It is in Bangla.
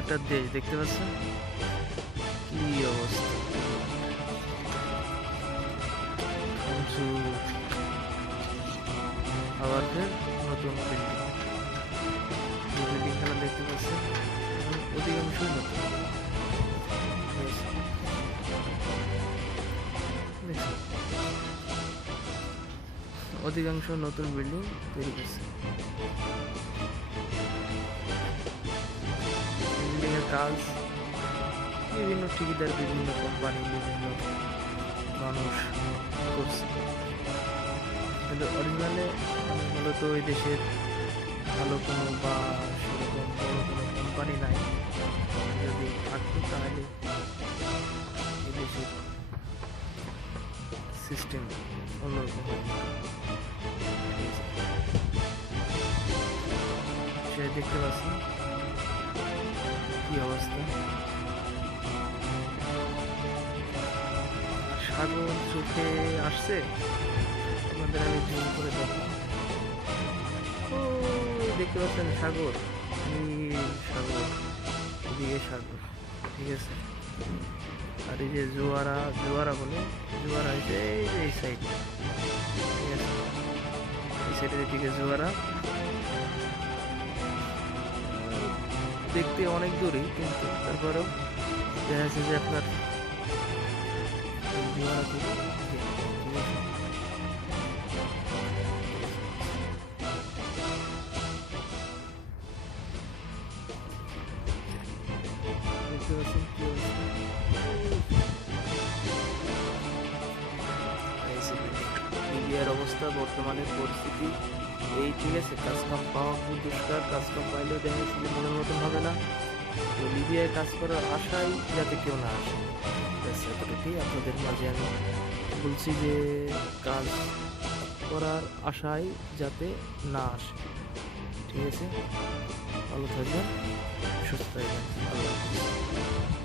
একটা দেশ দেখতে পাচ্ছেন কি অবস্থা। উঁচু আবার ফের নতুন বিল্ডিং খেলা দেখতে পাচ্ছেন অধিকাংশই নতুন। অধিকাংশ নতুন বিল্ডিং তৈরি করছে। বিল্ডিং এর কাজ বিভিন্ন ঠিকাদার, বিভিন্ন কোম্পানি, বিভিন্ন মানুষ করছে, কিন্তু অরিজিনালে মূলত ওই দেশের ভালো কোনো বা সেরকম বড় কোনো কোম্পানি নাই। যদি থাকতো তাহলে এই দেশের সিস্টেম অন্যরকম হয়। সে দেখতে পাচ্ছেন কি অবস্থা। সাগর চোখে আসছে, আপনাদের আমি জুম করে দেখলাম। ও দেখতে পাচ্ছেন সাগর, সাগর, এদিকে সাগর, ঠিক আছে। আর এই যে জোয়ারা বলে, জোয়ারা হয়েছে এই যে এই সাইড, ঠিক আছে। এই সাইডের দিকে জোয়ারা দেখতে অনেক দূরেই, কিন্তু তারপরেও দেখা যাচ্ছে যে আপনার জোয়ারা থেকে দেখতে পাচ্ছেন কি লিবিয়ার অবস্থা, বর্তমানের পরিস্থিতি এই, ঠিক আছে। কাজ কাম পাওয়া খুব দুষ্কার, কাজ কাম পাইলেও দেখা যাচ্ছে যে মনের মতন হবে না। তো লিবিয়ায় কাজ করার আশায় যাতে কেউ না আসে, এতটুকুই আপনাদের মাঝে আমি বলছি, যে কাজ করার আশায় যাতে না আসে, ঠিক আছে। ভালো থাকবেন, সুস্থ থাকবেন, আল্লাহ হাফেজ।